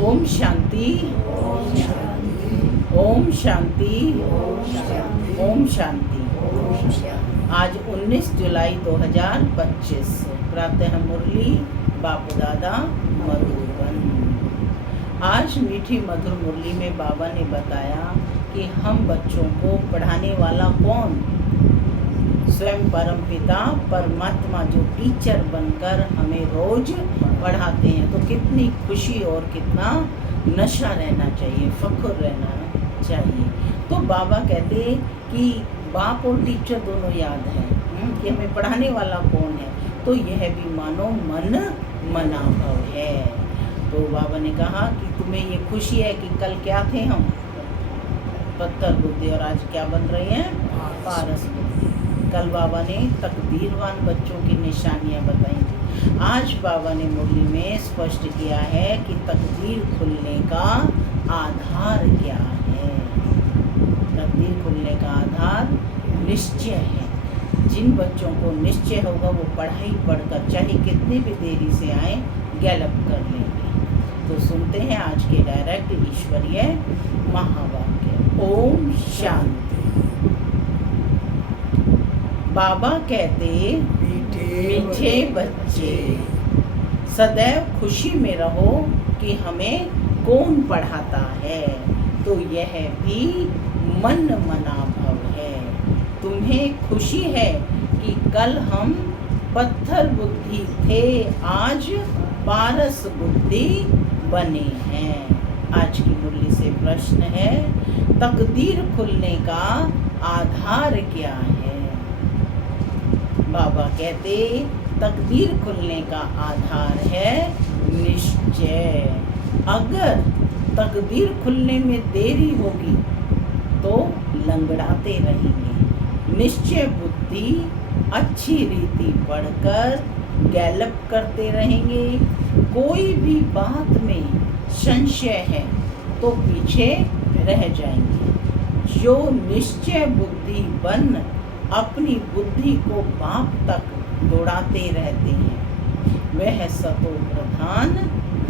ओम शांति। ओम शांति। ओम शांति। आज 19 जुलाई 2025 प्रातः मुरली बापू दादा मधुबन। आज मीठी मधुर मुरली में बाबा ने बताया कि हम बच्चों को पढ़ाने वाला कौन? स्वयं परमपिता परमात्मा जो टीचर बनकर हमें रोज पढ़ाते हैं। तो कितनी खुशी और कितना नशा रहना चाहिए, फख्र रहना चाहिए। तो बाबा कहते कि बाप और टीचर दोनों याद है कि हमें पढ़ाने वाला कौन है। तो यह भी मानो मन मनाभव है। तो बाबा ने कहा कि तुम्हें ये खुशी है कि कल क्या थे हम? पत्थर बुद्धि, और आज क्या बन रहे हैं? पारस बुद्धि। कल बाबा ने तकदीरवान बच्चों की निशानियां बताई थी। आज बाबा ने मुरली में स्पष्ट किया है कि तकदीर खुलने का आधार क्या है। तकदीर खुलने का आधार निश्चय है। जिन बच्चों को निश्चय होगा वो पढ़ाई पढ़कर चाहे कितनी भी देरी से आए गैलप कर लेंगे। तो सुनते हैं आज के डायरेक्ट ईश्वरीय महावाक्य। ओम शांति। बाबा कहते मीठे बच्चे सदैव खुशी में रहो कि हमें कौन पढ़ाता है। तो यह भी मन मनाभव है। तुम्हें खुशी है कि कल हम पत्थर बुद्धि थे, आज पारस बुद्धि बने हैं। आज की मुरली से प्रश्न है, तकदीर खुलने का आधार क्या है? बाबा कहते तकदीर खुलने का आधार है निश्चय। अगर तकदीर खुलने में देरी होगी तो लंगड़ाते रहेंगे। निश्चय बुद्धि अच्छी रीति पढ़कर गैलप करते रहेंगे। कोई भी बात में संशय है तो पीछे रह जाएंगे। जो निश्चय बुद्धि बन अपनी बुद्धि को बाप तक दौड़ाते रहते हैं वह सतो प्रधान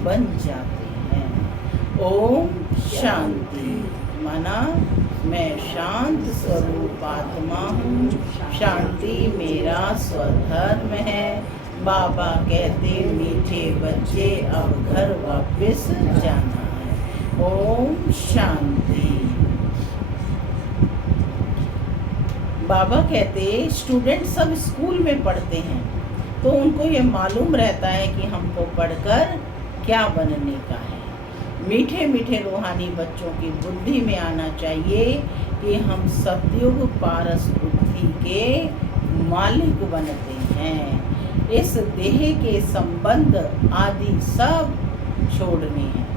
बन जाते हैं। ओम शांति। माना मैं शांत स्वरूप आत्मा हूँ, शांति मेरा स्वधर्म है। बाबा कहते मीठे बच्चे अब घर वापस जाना है। ओम शांति। बाबा कहते स्टूडेंट सब स्कूल में पढ़ते हैं तो उनको ये मालूम रहता है कि हमको पढ़कर क्या बनने का है। मीठे मीठे रूहानी बच्चों की बुद्धि में आना चाहिए कि हम सतयुग पारस बुद्धि के मालिक बनते हैं। इस देह के संबंध आदि सब छोड़ने हैं।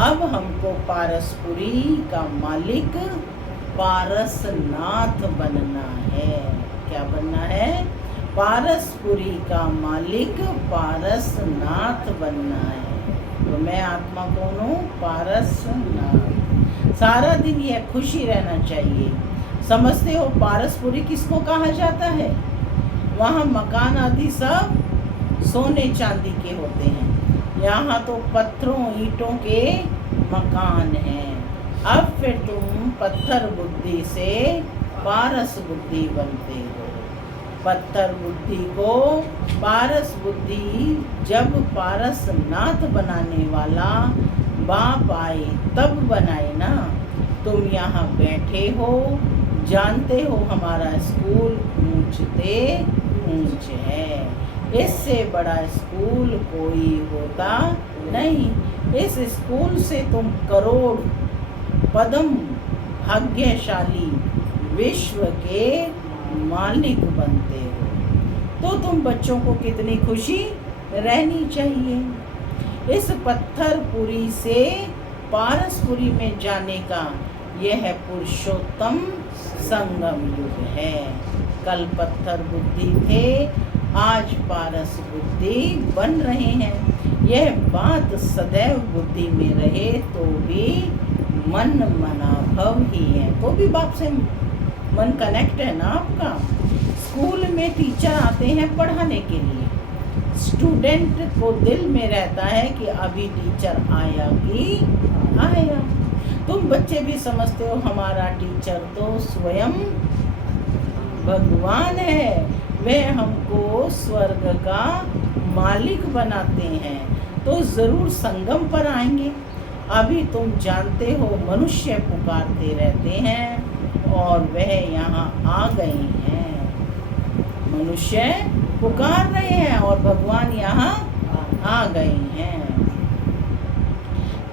अब हमको पारसपुरी का मालिक पारसनाथ बनना है। क्या बनना है? पारसपुरी का मालिक पारसनाथ बनना है। तो मैं आत्मा कौन हूँ? पारसनाथ। सारा दिन यह खुशी रहना चाहिए। समझते हो पारसपुरी किसको कहा जाता है? वहाँ मकान आदि सब सोने चांदी के होते हैं। यहाँ तो पत्थरों ईंटों के मकान हैं। अब फिर तुम पत्थर बुद्धि से पारस बुद्धि बनते हो। पत्थर बुद्धि को पारस बुद्धि जब पारस नाथ बनाने वाला बाप आए तब बनाए ना। तुम यहाँ बैठे हो, जानते हो हमारा स्कूल ऊंचते ऊंच है। इससे बड़ा स्कूल कोई होता नहीं। इस स्कूल से तुम करोड़ पदम भाग्यशाली विश्व के मालिक बनते हो। तो तुम बच्चों को कितनी खुशी रहनी चाहिए। इस पत्थरपुरी से पारसपुरी में जाने का यह पुरुषोत्तम संगम युग है। कल पत्थर बुद्धि थे, आज पारस बुद्धि बन रहे हैं। यह बात सदैव बुद्धि में रहे तो भी मन मनाभव ही है। तो भी बाप से मन कनेक्ट है ना आपका। स्कूल में टीचर आते हैं पढ़ाने के लिए, स्टूडेंट को दिल में रहता है कि अभी टीचर आया कि आया। तुम बच्चे भी समझते हो हमारा टीचर तो स्वयं भगवान है, वह हमको स्वर्ग का मालिक बनाते हैं, तो ज़रूर संगम पर आएंगे। अभी तुम जानते हो मनुष्य पुकारते रहते हैं और वह यहाँ आ गए हैं। मनुष्य पुकार रहे हैं और भगवान यहाँ आ गए हैं।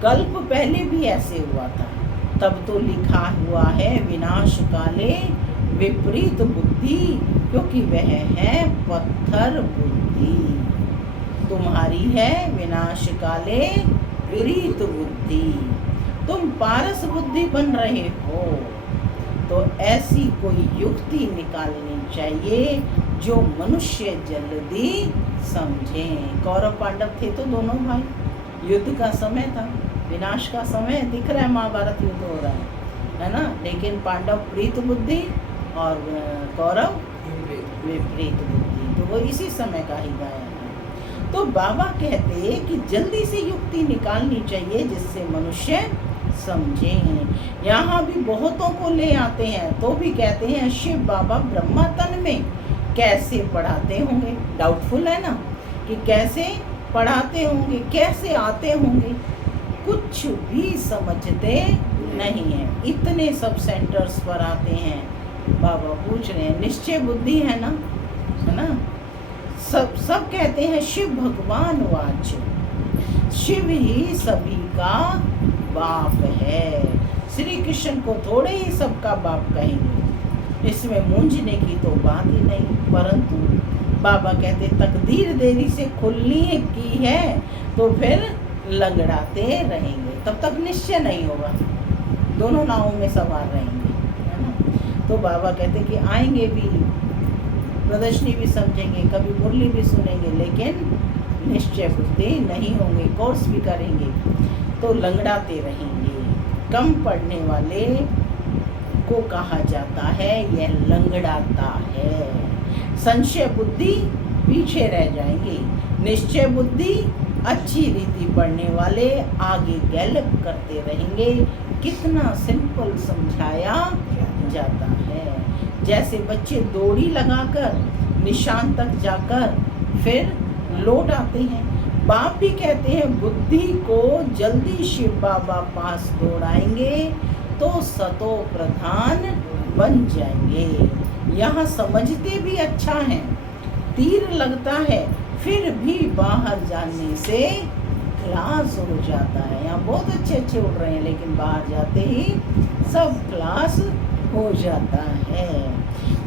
कल्प पहले भी ऐसे हुआ था, तब तो लिखा हुआ है विनाश काले विपरीत बुद्धि, क्योंकि वह है पत्थर बुद्धि। तुम्हारी है विनाश काले विपरीत बुद्धि, तुम पारस बुद्धि बन रहे हो, तो ऐसी कोई युक्ति निकालनी चाहिए जो मनुष्य जल्दी समझे। कौरव पांडव थे तो दोनों भाई, युद्ध का समय था, विनाश का समय दिख रहा है, महाभारत युद्ध हो रहा है ना, लेकिन पांडव प्रीत बुद्धि और कौरव विपरीत बुद्धि, तो वो इसी समय का ही गाया है। तो बाबा कहते कि जल्दी से युक्ति निकालनी चाहिए जिससे मनुष्य समझें। यहाँ भी बहुतों को ले आते हैं तो भी कहते हैं शिव बाबा ब्रह्मा तन में कैसे पढ़ाते होंगे। डाउटफुल है ना कि कैसे पढ़ाते होंगे, कैसे आते होंगे, कुछ भी समझते नहीं है। इतने सब सेंटर्स पर आते हैं, बाबा पूछ रहे हैं निश्चय बुद्धि है ना, है ना। सब कहते हैं शिव भगवान वाच, शिव ही सभी का बाप है। श्री कृष्ण को थोड़े ही सबका बाप कहेंगे, इसमें मूंझने की तो बात ही नहीं। परंतु बाबा कहते तकदीर देरी से खुलनी की है तो फिर लंगड़ाते रहेंगे, तब तक निश्चय नहीं होगा, दोनों नावों में सवार रहेंगे, है ना। तो बाबा कहते कि आएंगे भी, प्रदर्शनी भी समझेंगे, कभी मुरली भी सुनेंगे, लेकिन निश्चय बुद्धि नहीं होंगे। कोर्स भी करेंगे तो लंगड़ाते रहेंगे। कम पढ़ने वाले को कहा जाता है यह लंगड़ाता है। संशय बुद्धि पीछे रह जाएंगे, निश्चय बुद्धि अच्छी रीति पढ़ने वाले आगे गैलप करते रहेंगे। कितना सिंपल समझाया जाता है। जैसे बच्चे दौड़ी लगाकर निशान तक जाकर फिर लौट आते हैं, बाप भी कहते हैं बुद्धि को जल्दी शिव बाबा पास दौड़ाएंगे तो सतो प्रधान बन जाएंगे। यहाँ समझते भी अच्छा है, तीर लगता है, फिर भी बाहर जाने से क्लास हो जाता है। यहाँ बहुत अच्छे उड़ रहे हैं, लेकिन बाहर जाते ही सब क्लास हो जाता है।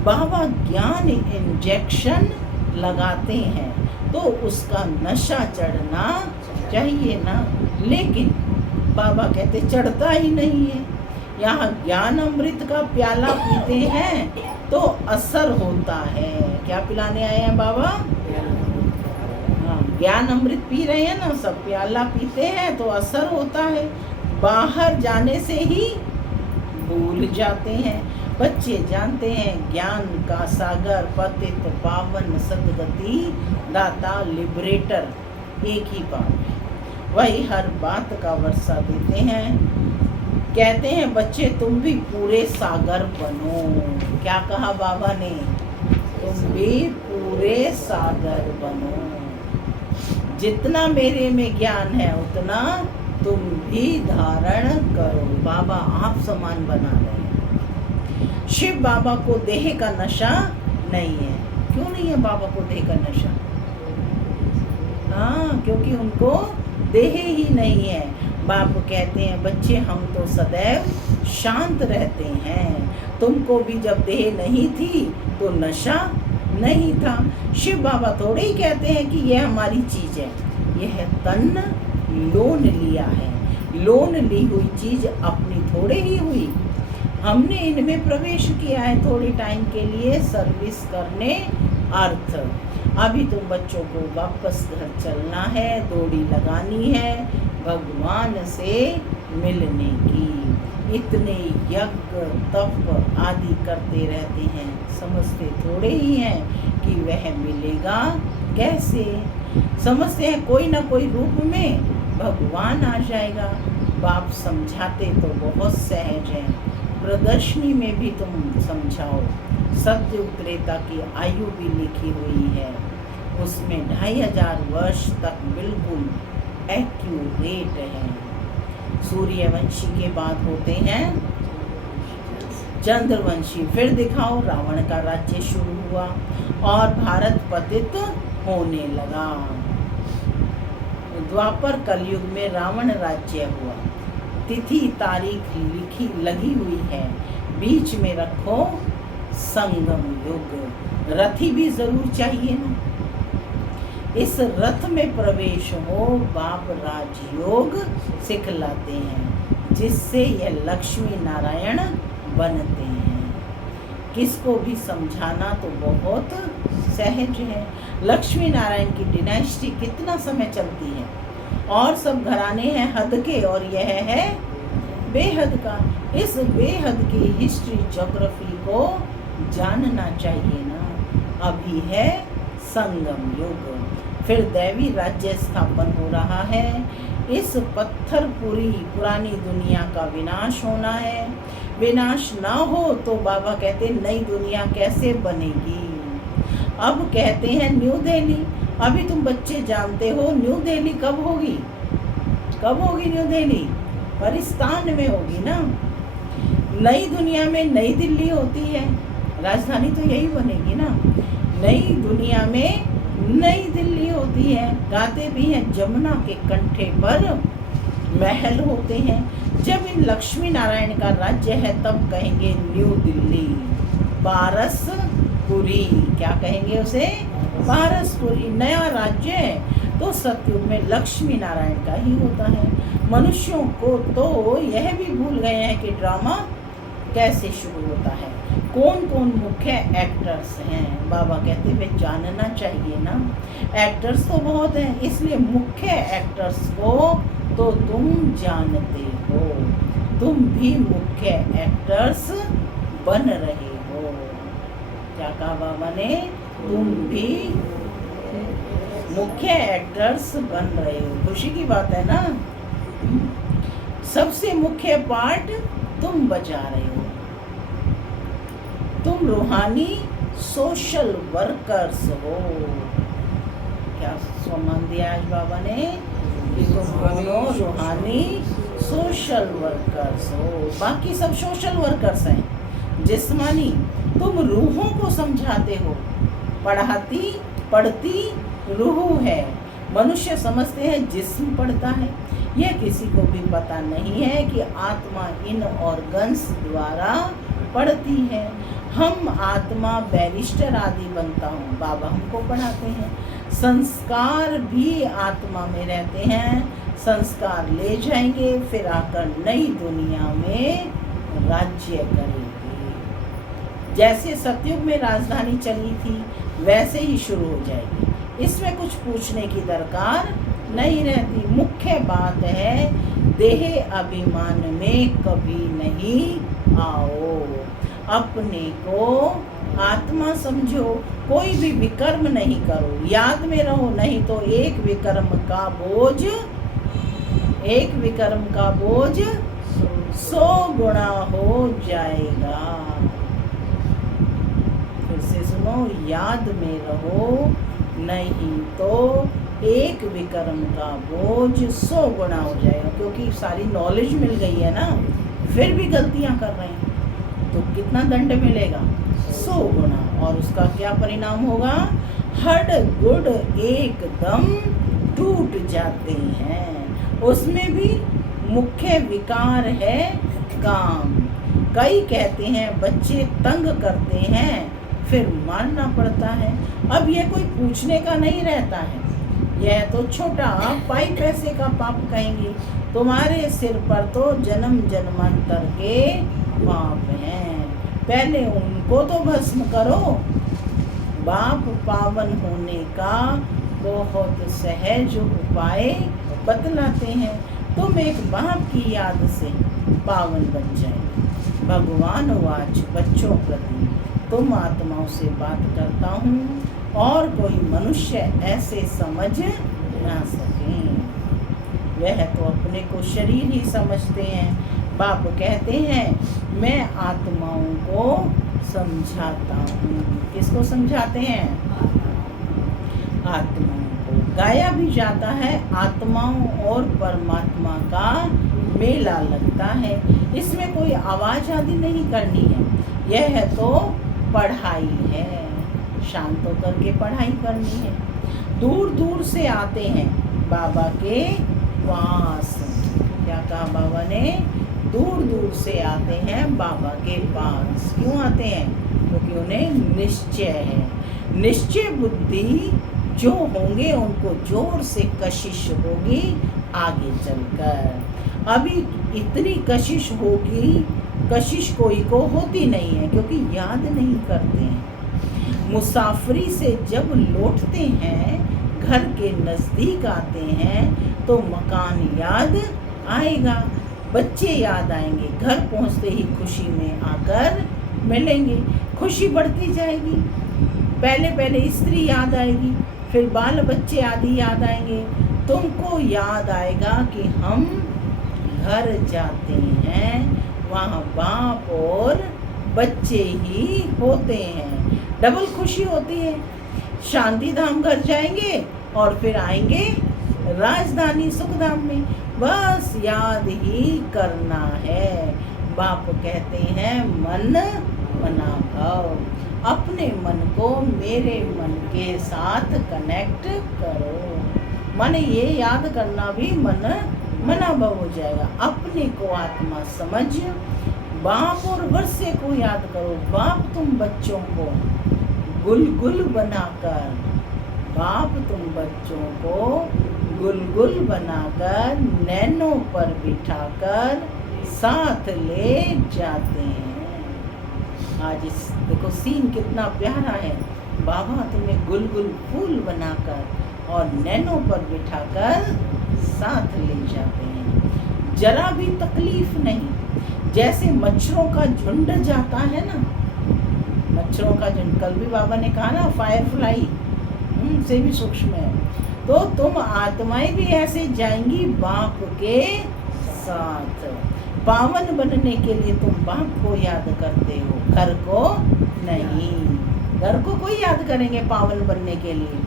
बाबा ज्ञान इंजेक्शन लगाते हैं तो उसका नशा चढ़ना चाहिए ना, लेकिन बाबा कहते चढ़ता ही नहीं है। यहाँ ज्ञान अमृत का प्याला पीते हैं तो असर होता है। क्या पिलाने आए हैं बाबा? हाँ, ज्ञान अमृत पी रहे हैं ना, सब प्याला पीते हैं तो असर होता है, बाहर जाने से ही भूल जाते हैं। बच्चे जानते हैं ज्ञान का सागर पतित पावन सदगति दाता लिबरेटर एक ही बात है, वही हर बात का वर्षा देते हैं। कहते हैं बच्चे तुम भी पूरे सागर बनो। क्या कहा बाबा ने? तुम भी पूरे सागर बनो। जितना मेरे में ज्ञान है उतना तुम भी धारण करो। बाबा आप समान बना रहे हैं। शिव बाबा को देह का नशा नहीं है। क्यों नहीं है बाबा को देह का नशा? हाँ, क्योंकि उनको देह ही नहीं है। बाप कहते हैं बच्चे हम तो सदैव शांत रहते हैं। तुमको भी जब देह नहीं थी तो नशा नहीं था। शिव बाबा थोड़े ही कहते हैं कि यह हमारी चीज़ है, यह तन लोन लिया है। लोन ली हुई चीज़ अपनी थोड़े ही हुई, हमने इनमें प्रवेश किया है थोड़े टाइम के लिए सर्विस करने अर्थ। अभी तुम बच्चों को वापस घर चलना है, दौड़ी लगानी है भगवान से मिलने की। इतने यज्ञ तप आदि करते रहते हैं, समझते थोड़े ही हैं कि वह मिलेगा कैसे। समझते हैं कोई ना कोई रूप में भगवान आ जाएगा। बाप समझाते तो बहुत सहज है, प्रदर्शनी में भी तुम समझाओ। सत्युग त्रेता की आयु भी लिखी हुई है, उसमें 2500 वर्ष तक बिल्कुल एक्यूरेट है। सूर्यवंशी के बाद होते हैं चंद्रवंशी। फिर दिखाओ, रावण का राज्य शुरू हुआ और भारत पतित होने लगा। द्वापर कलयुग में रावण राज्य हुआ। तिथि तारीख लगी हुई है, बीच में रखो संगम युग। रथी भी जरूर चाहिए ना, इस रथ में प्रवेश हो बाप राजयोग सिखलाते हैं, जिससे यह लक्ष्मी नारायण बनते हैं। किसको भी समझाना तो बहुत सहज है। लक्ष्मी नारायण की डिनास्टी कितना समय चलती है, और सब घराने हैं हद के और यह है बेहद का। इस बेहद की हिस्ट्री ज्योग्राफी को जानना चाहिए ना। अभी है संगम युग, फिर दैवी राज्य स्थापन हो रहा है। इस पत्थरपुरी पुरानी दुनिया का विनाश होना है। विनाश ना हो तो बाबा कहते नई दुनिया कैसे बनेगी। अब कहते हैं न्यू दिल्ली। अभी तुम बच्चे जानते हो न्यू दिल्ली कब होगी? कब होगी न्यू दिल्ली? पाकिस्तान में होगी ना। नई दुनिया में नई दिल्ली होती है, राजधानी तो यही बनेगी ना। नई दुनिया में नई दिल्ली होती है। गाते भी हैं जमुना के कंठे पर महल होते हैं। जब इन लक्ष्मी नारायण का राज्य है तब कहेंगे न्यू दिल्ली, पारसपुरी। क्या कहेंगे उसे? पारसपुरी। नया राज्य है तो सतयुग में लक्ष्मी नारायण का ही होता है। मनुष्यों को तो यह भी भूल गए हैं कि ड्रामा कैसे शुरू होता है, कौन कौन मुख्य एक्टर्स हैं। बाबा कहते हुए जानना चाहिए ना। एक्टर्स तो बहुत हैं, इसलिए मुख्य एक्टर्स को तो तुम जानते हो। तुम भी मुख्य एक्टर्स बन रहे हो। क्या कहा बाबा ने? तुम भी मुख्य एक्टर्स बन रहे हो। खुशी की बात है ना। सबसे मुख्य पार्ट तुम बजा रहे हो। तुम रूहानी सोशल वर्कर्स हो। क्या सम्मान दिया आज बाबा ने कि तुम दोनों रूहानी सोशल वर्कर्स हो। बाकी सब सोशल वर्कर्स हैं, जिस्मानी। तुम रूहों को समझाते हो। पढ़ती रूह है। मनुष्य समझते हैं जिस्म पढ़ता है। यह किसी को भी पता नहीं है कि आत्मा इन ऑर्गन्स द्वारा पढ़ती है। हम आत्मा बैरिस्टर आदि बनता हूँ, बाबा हमको पढ़ाते हैं। संस्कार भी आत्मा में रहते हैं। संस्कार ले जाएंगे, फिर आकर नई दुनिया में राज्य करेंगे। जैसे सतयुग में राजधानी चली थी वैसे ही शुरू हो जाएगी। इसमें कुछ पूछने की दरकार नहीं रहती। मुख्य बात है देह अभिमान में कभी नहीं आओ। अपने को आत्मा समझो। कोई भी विकर्म नहीं करो, याद में रहो, नहीं तो एक विकर्म का बोझ 100 गुना हो जाएगा। फिर से सुनो, याद में रहो, नहीं तो एक विकर्म का बोझ 100 गुना हो जाएगा। क्योंकि सारी नॉलेज मिल गई है ना, फिर भी गलतियां कर रहे हैं तो कितना दंड मिलेगा? 100 गुना। और उसका क्या परिणाम होगा? हड गुड एकदम टूट जाते हैं। उसमें भी मुख्य विकार है काम। कई कहते हैं बच्चे तंग करते हैं फिर मारना पड़ता है। अब यह कोई पूछने का नहीं रहता है। यह तो छोटा पाई पैसे का पाप कहेंगे। तुम्हारे सिर पर तो जन्म जन्मांतर के पाप हैं। पहले उनको तो भस्म करो। बाप पावन होने का बहुत सहज उपाय बतलाते हैं। तुम एक बाप की याद से पावन बन जाए। भगवान वाच बच्चों प्रति तुम आत्माओं से बात करता हूँ। और कोई मनुष्य ऐसे समझ ना सके। वह तो अपने को शरीर ही समझते हैं। बाप कहते हैं मैं आत्माओं को समझाता हूँ। किसको समझाते हैं? आत्माओं को। गाया भी जाता है आत्माओं और परमात्मा का मेला लगता है। इसमें कोई आवाज आदि नहीं करनी है, यह तो पढ़ाई है। शांत होकर के पढ़ाई करनी है। दूर दूर से आते हैं बाबा के पास। क्या कहा बाबा ने? दूर दूर से आते हैं बाबा के पास। क्यों आते हैं? क्योंकि उन्हें निश्चय है। निश्चय बुद्धि जो होंगे उनको जोर से कशिश होगी आगे चलकर। अभी इतनी कशिश होगी, कशिश कोई को होती नहीं है क्योंकि याद नहीं करते हैं। मुसाफरी से जब लौटते हैं, घर के नज़दीक आते हैं तो मकान याद आएगा, बच्चे याद आएंगे। घर पहुंचते ही खुशी में आकर मिलेंगे, खुशी बढ़ती जाएगी। पहले पहले स्त्री याद आएगी, फिर बाल बच्चे आदि याद आएंगे। तुमको याद आएगा कि हम घर जाते हैं, वहाँ बाप और बच्चे ही होते हैं। डबल खुशी होती है। शांति धाम घर जाएंगे और फिर आएंगे राजधानी सुखधाम में। बस याद ही करना है। बाप कहते हैं मन मना भाव। अपने मन को मेरे मन के साथ कनेक्ट करो। माने ये याद करना भी मन मना भाव हो जाएगा। अपने को आत्मा समझ बाप और वर्षे को याद करो। बाप तुम बच्चों को गुलगुल बनाकर, बाप तुम बच्चों को गुलगुल बनाकर नैनों पर बिठाकर साथ ले जाते हैं। आज इस देखो सीन कितना प्यारा है। बाबा तुम्हें गुलगुल फूल बनाकर और नैनों पर बिठाकर साथ ले जाते हैं। जरा भी तकलीफ नहीं। जैसे मच्छरों का झुंड जाता है ना, मच्छरों का झुंड, कल भी बाबा ने कहा ना फायर फ्लाई से भी सूक्ष्म है। तो तुम आत्माएं भी ऐसे जाएंगी बाप के साथ। पावन बनने के लिए तुम बाप को याद करते हो, घर को नहीं। घर को कोई याद करेंगे पावन बनने के लिए?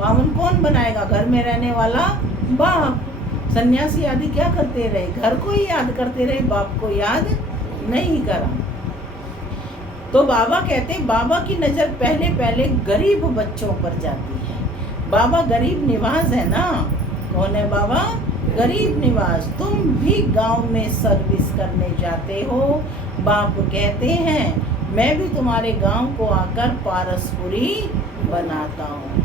पावन कौन बनाएगा? घर में रहने वाला बाप। सन्यासी आदि क्या करते रहे? घर को ही याद करते रहे, बाप को याद नहीं करा। तो बाबा कहते, बाबा की नज़र पहले पहले गरीब बच्चों पर जाती है। बाबा गरीब निवास है ना। कौन है बाबा? गरीब निवास। तुम भी गांव में सर्विस करने जाते हो। बाप कहते हैं मैं भी तुम्हारे गांव को आकर पारसपुरी बनाता हूँ।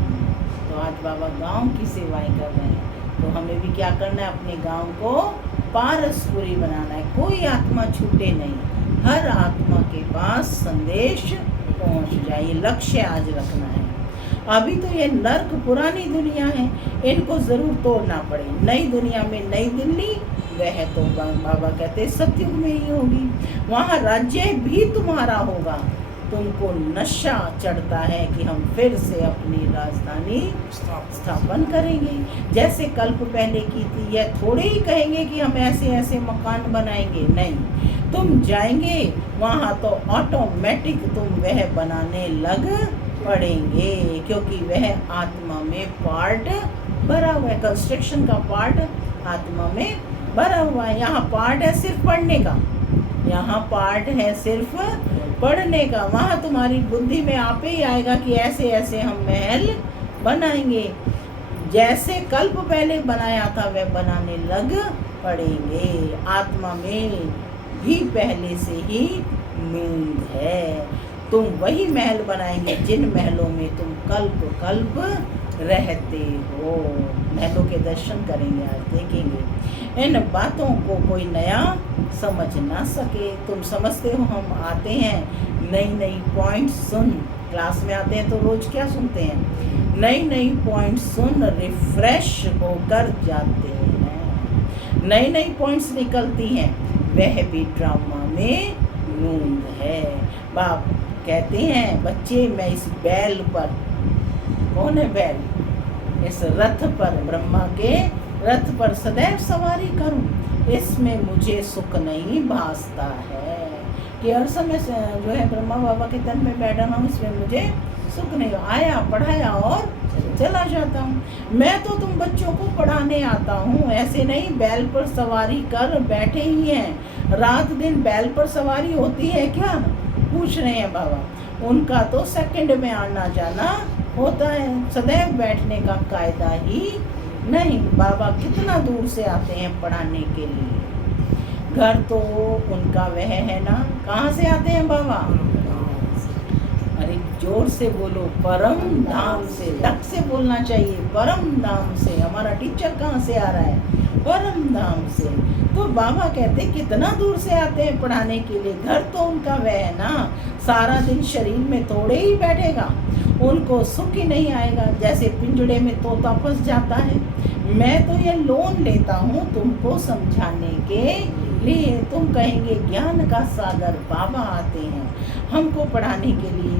तो आज बाबा गांव की सेवाएं कर रहे हैं, तो हमें भी क्या करना है? अपने गांव को पारसपुरी बनाना है। कोई आत्मा छूटे नहीं, हर आत्मा के पास संदेश पहुंच जाए। ये लक्ष्य आज रखना है। अभी तो ये नर्क पुरानी दुनिया है, इनको जरूर तोड़ना पड़े। नई दुनिया में नई दिल्ली, वह तो बाबा कहते सतयुग में ही होगी। वहाँ राज्य भी तुम्हारा होगा। तुमको नशा चढ़ता है कि हम फिर से अपनी राजधानी स्थापन करेंगे, जैसे कल्प पहले की थी। यह थोड़े ही कहेंगे कि हम ऐसे ऐसे मकान बनाएंगे, नहीं। तुम जाएंगे वहाँ तो ऑटोमेटिक तुम वह बनाने लग पड़ेंगे, क्योंकि वह आत्मा में पार्ट भरा हुआ है। कंस्ट्रक्शन का पार्ट आत्मा में भरा हुआ है। यहाँ पार्ट है सिर्फ पढ़ने का, यहाँ पार्ट है सिर्फ पढ़ने का। वहाँ तुम्हारी बुद्धि में आप ही आएगा कि ऐसे ऐसे हम महल बनाएंगे। जैसे कल्प पहले बनाया था वह बनाने लग पड़ेंगे। आत्मा में भी पहले से ही नींद है। तुम वही महल बनाएंगे जिन महलों में तुम कल्प कल्प रहते हो। महलों के दर्शन करेंगे, आज देखेंगे। इन बातों को कोई नया समझ ना सके। तुम समझते हो हम आते हैं नई नई पॉइंट सुन, क्लास में आते हैं तो रोज क्या सुनते हैं? नई नई पॉइंट सुन रिफ्रेश होकर जाते हैं। नई नई पॉइंट्स निकलती हैं। वह भी ड्रामा में नींद है। बाप कहते हैं बच्चे मैं इस बैल पर कौन है बैल? इस रथ पर, ब्रह्मा के रथ पर सदैव सवारी करूं, इसमें मुझे सुख नहीं भासता है। कि हर समय जो है ब्रह्मा बाबा के तन में बैठा हूँ, इसमें मुझे सुख नहीं, आया पढ़ाया और चला जाता हूँ। मैं तो तुम बच्चों को पढ़ाने आता हूँ, ऐसे नहीं बैल पर सवारी कर बैठे ही हैं। रात दिन बैल पर सवारी होती है क्या? पूछ रहे हैं बाबा। उनका तो सेकंड में आना जाना होता है, सदैव बैठने का कायदा ही नहीं। बाबा कितना दूर से आते हैं पढ़ाने के लिए। घर तो उनका वह है ना, कहाँ से आते हैं बाबा? अरे जोर से बोलो, परम धाम से। ढक से बोलना चाहिए, परम धाम से। हमारा टीचर कहाँ से आ रहा है? परम धाम से। तो बाबा कहते कितना दूर से आते हैं पढ़ाने के लिए। घर तो उनका वह है ना, सारा दिन शरीर में थोड़े ही बैठेगा, उनको सुख ही नहीं आएगा। जैसे पिंजड़े में तोता फंस जाता है। मैं तो ये लोन लेता हूँ तुमको समझाने के लिए। तुम कहेंगे ज्ञान का सागर बाबा आते हैं हमको पढ़ाने के लिए।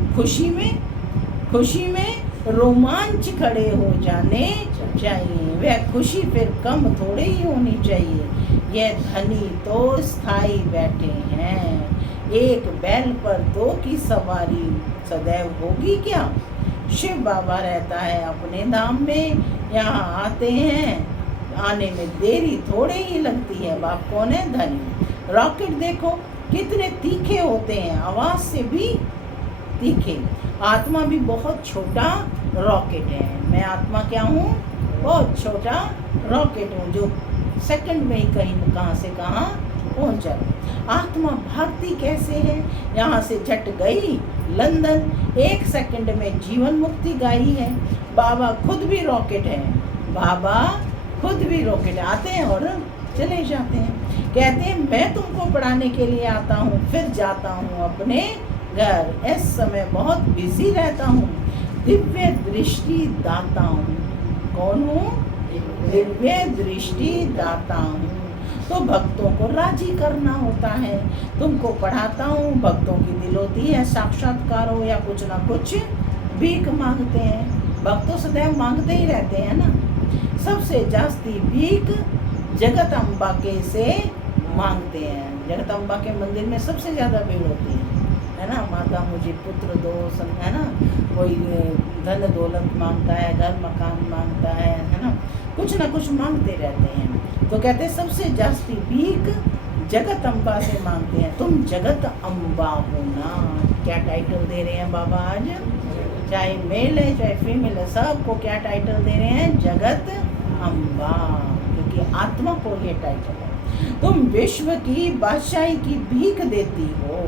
खुशी में रोमांच खड़े हो जाने चाहिए। वह खुशी फिर कम थोड़ी ही होनी चाहिए। यह धनी तो स्थाई बैठे हैं, एक बैल पर दो की सवारी सदैव होगी क्या? शिव बाबा रहता है अपने धाम में, यहाँ आते हैं, आने में देरी थोड़े ही लगती है। बाप कौन है? धनी। रॉकेट देखो कितने तीखे होते हैं, आवाज से भी तीखे। आत्मा भी बहुत छोटा रॉकेट है। मैं आत्मा क्या हूँ? बहुत छोटा रॉकेट हूँ, जो सेकंड में ही कहीं कहाँ से कहाँ पहुँच जाए। आत्मा भागती कैसे है? यहाँ से झट गई लंदन, 1 सेकंड में जीवन मुक्ति गाई है। बाबा खुद भी रॉकेट है, बाबा खुद भी रॉकेट आते हैं और चले जाते हैं। कहते हैं मैं तुमको पढ़ाने के लिए आता हूँ, फिर जाता हूँ अपने घर। इस समय बहुत बिजी रहता हूँ, दिव्य दृष्टि दाता हूँ। कौन हूँ? दिव्य दृष्टि दाता हूँ। तो भक्तों को राजी करना होता है। तुमको पढ़ाता हूँ, भक्तों की दिल होती है साक्षात्कार हो या कुछ ना कुछ भीख मांगते हैं। भक्त तो सदैव मांगते ही रहते हैं ना। सबसे जास्ती भीख जगत अम्बा के से मांगते हैं। जगत अम्बा के मंदिर में सबसे ज़्यादा भीड़ होती है ना। माता मुझे पुत्र दो, है ना। कोई धन दौलत मांगता है, घर मकान मांगता है ना, कुछ ना कुछ मांगते रहते हैं। तो कहते हैं सबसे जास्ती भीख जगत अम्बा से मांगते हैं। तुम जगत अम्बा हो ना। क्या टाइटल दे रहे हैं बाबा आज? चाहे मेल है चाहे फीमेल है, सबको क्या टाइटल दे रहे हैं? जगत अम्बा, क्योंकि आत्मा को ये टाइटल है। तुम विश्व की बादशाही की भीख देती हो।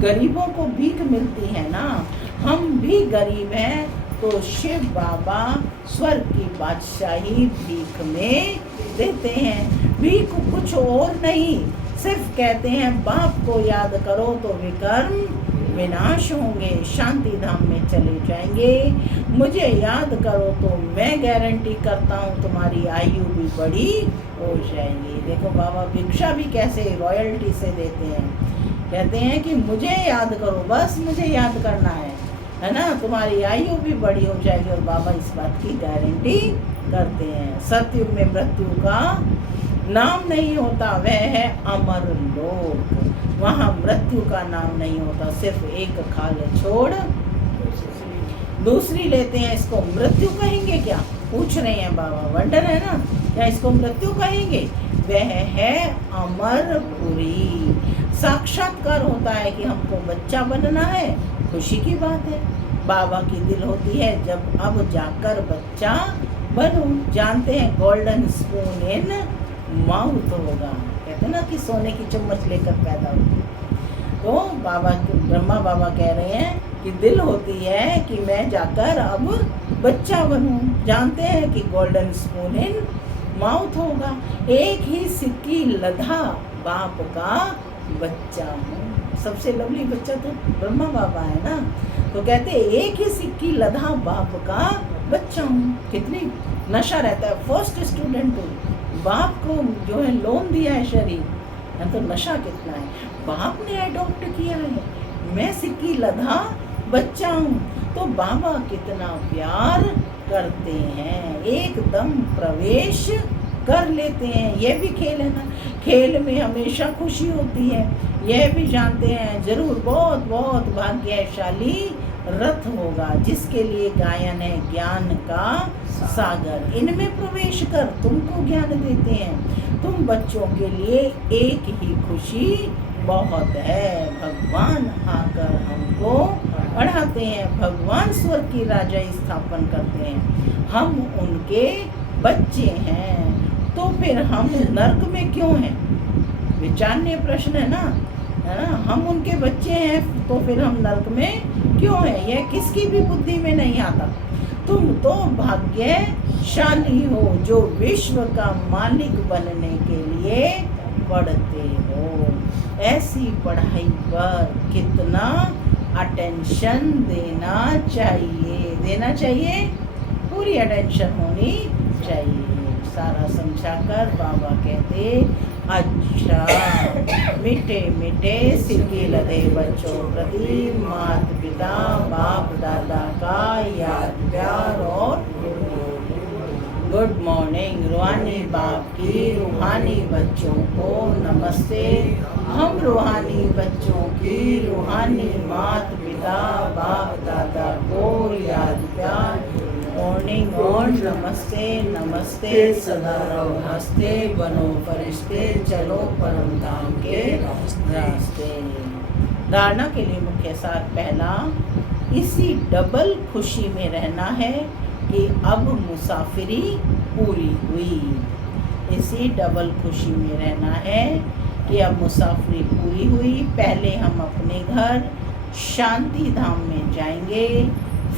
गरीबों को भीख मिलती है ना, हम भी गरीब हैं, तो शिव बाबा स्वर्ग की बादशाही भीख में देते हैं। भीख कुछ और नहीं, सिर्फ कहते हैं बाप को याद करो तो विकर्म विनाश होंगे, शांति धाम में चले जाएंगे। मुझे याद करो तो मैं गारंटी करता हूँ तुम्हारी आयु भी बड़ी हो जाएगी। देखो बाबा भिक्षा भी कैसे रॉयल्टी से देते हैं। कहते हैं कि मुझे याद करो, बस मुझे याद करना है ना, तुम्हारी आयु भी बड़ी हो जाएगी। और बाबा इस बात की गारंटी करते हैं। सतयुग में मृत्यु का नाम नहीं होता, वह है अमर लोक। वहाँ मृत्यु का नाम नहीं होता, सिर्फ एक खाल छोड़ दूसरी लेते हैं। इसको मृत्यु कहेंगे क्या? पूछ रहे हैं बाबा। वंडर है ना, क्या इसको मृत्यु कहेंगे? वह है अमरपुरी। साक्षात्कार होता है कि हमको बच्चा बनना है, खुशी की बात है। बाबा की दिल होती है जब अब जाकर बच्चा बनूं। जानते हैं गोल्डन स्पून इन माउथ होगा, कहते हैं ना कि सोने की चम्मच लेकर पैदा होगी। तो बाबा ब्रह्मा बाबा कह रहे हैं कि दिल होती है कि मैं जाकर अब बच्चा बनूं। जानते हैं कि गोल्डन स्पून इन माउथ होगा। एक ही सिक्की लधा बाप का बच्चा हूँ। सबसे लवली बच्चा तो ब्रह्मा बाबा है ना। तो कहते एक ही सिक्की लधा बाप का बच्चा हूँ। कितनी नशा रहता है। फर्स्ट स्टूडेंट हूँ, बाप को जो है लोन दिया है शरीर, तो नशा कितना है। बाप ने अडॉप्ट किया है। मैं सिक्की लधा बच्चा हूँ। तो बाबा कितना प्यार करते हैं, एकदम प्रवेश कर लेते हैं। यह भी खेल है ना, खेल में हमेशा खुशी होती है। यह भी जानते हैं जरूर बहुत बहुत भाग्यशाली रथ होगा जिसके लिए गायन है ज्ञान का सागर। इनमें प्रवेश कर तुमको ज्ञान देते हैं। तुम बच्चों के लिए एक ही खुशी बहुत है, भगवान आकर हमको पढ़ाते हैं। भगवान स्वर्ग की राजा स्थापन करते हैं, हम उनके बच्चे हैं। तो फिर हम नर्क में क्यों हैं? विचारणीय प्रश्न है ना, हम उनके बच्चे हैं तो फिर हम नर्क में क्यों हैं? यह किसकी भी बुद्धि में नहीं आता। तुम तो भाग्यशाली हो जो विश्व का मालिक बनने के लिए पढ़ते हो। ऐसी पढ़ाई पर कितना अटेंशन देना चाहिए, पूरी अटेंशन होनी चाहिए। सारा समझाकर बाबा कहते, अच्छा मीठे मीठे सिक्के लदे बच्चों प्रति माता पिता बाप दादा का याद प्यार और गुड मॉर्निंग। रूहानी बाप की रूहानी बच्चों को नमस्ते। हम रूहानी बच्चों की रूहानी माता पिता बाप दादा को याद प्यार मॉर्निंग और नमस्ते नमस्ते। सदा रहो हंसते, बनो फरिश्ते, चलो परम धाम के रास्ते। धारणा के लिए मुख्य सार पहला, इसी डबल खुशी में रहना है कि अब मुसाफिरी पूरी हुई। इसी डबल खुशी में रहना है कि अब मुसाफिरी पूरी हुई। पहले हम अपने घर शांति धाम में जाएंगे,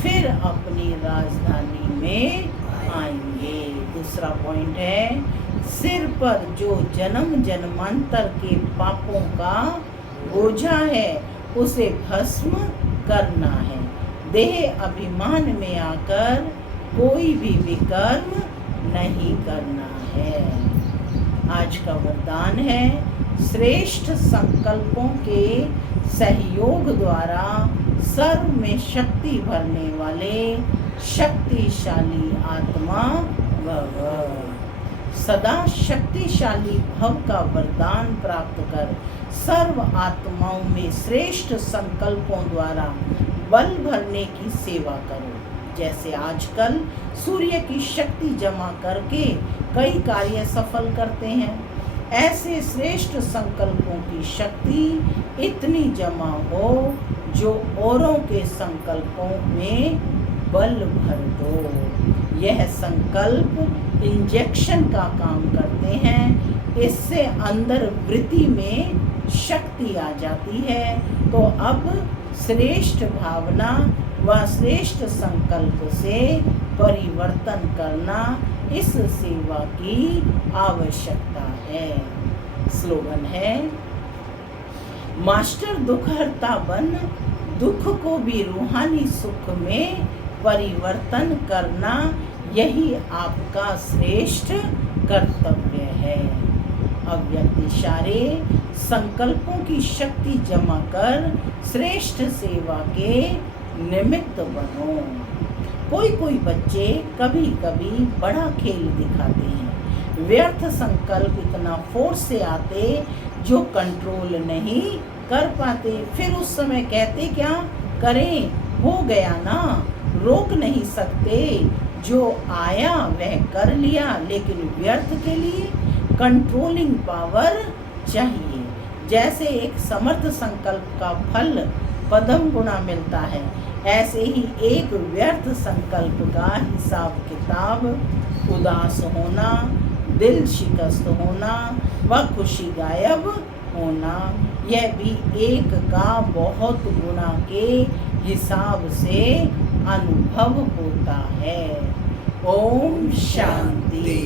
फिर अपनी राजधानी में आएंगे। दूसरा पॉइंट है, सिर पर जो जन्म जन्मांतर के पापों का बोझा है उसे भस्म करना है। देह अभिमान में आकर कोई भी विकर्म नहीं करना है। आज का वरदान है, श्रेष्ठ संकल्पों के सहयोग द्वारा सर्व में शक्ति भरने वाले शक्तिशाली आत्मा भव। सदा शक्तिशाली भव का वरदान प्राप्त कर सर्व आत्माओं में श्रेष्ठ संकल्पों द्वारा बल भरने की सेवा करो। जैसे आजकल सूर्य की शक्ति जमा करके कई कार्य सफल करते हैं, ऐसे श्रेष्ठ संकल्पों की शक्ति इतनी जमा हो जो औरों के संकल्पों में बल भर दो। यह संकल्प इंजेक्शन का काम करते हैं, इससे अंदर वृत्ति में शक्ति आ जाती है। तो अब श्रेष्ठ भावना व श्रेष्ठ संकल्प से परिवर्तन करना इस सेवा की आवश्यकता है। स्लोगन है, मास्टर दुख हरता बन, दुख को भी रूहानी सुख में परिवर्तन करना यही आपका श्रेष्ठ कर्तव्य है। अव्यक्त इशारे संकल्पों की शक्ति जमा कर श्रेष्ठ सेवा के निमित्त बनो। कोई बच्चे कभी कभी बड़ा खेल दिखाते हैं, व्यर्थ संकल्प इतना फोर्स से आते जो कंट्रोल नहीं कर पाते। फिर उस समय कहते क्या करें, हो गया ना, रोक नहीं सकते, जो आया वह कर लिया। लेकिन व्यर्थ के लिए कंट्रोलिंग पावर चाहिए। जैसे एक समर्थ संकल्प का फल पद्म गुना मिलता है, ऐसे ही एक व्यर्थ संकल्प का हिसाब किताब, उदास होना, दिल शिकस्त होना व खुशी गायब होना, यह भी एक का बहुत गुना के हिसाब से अनुभव होता है। ओम शांति।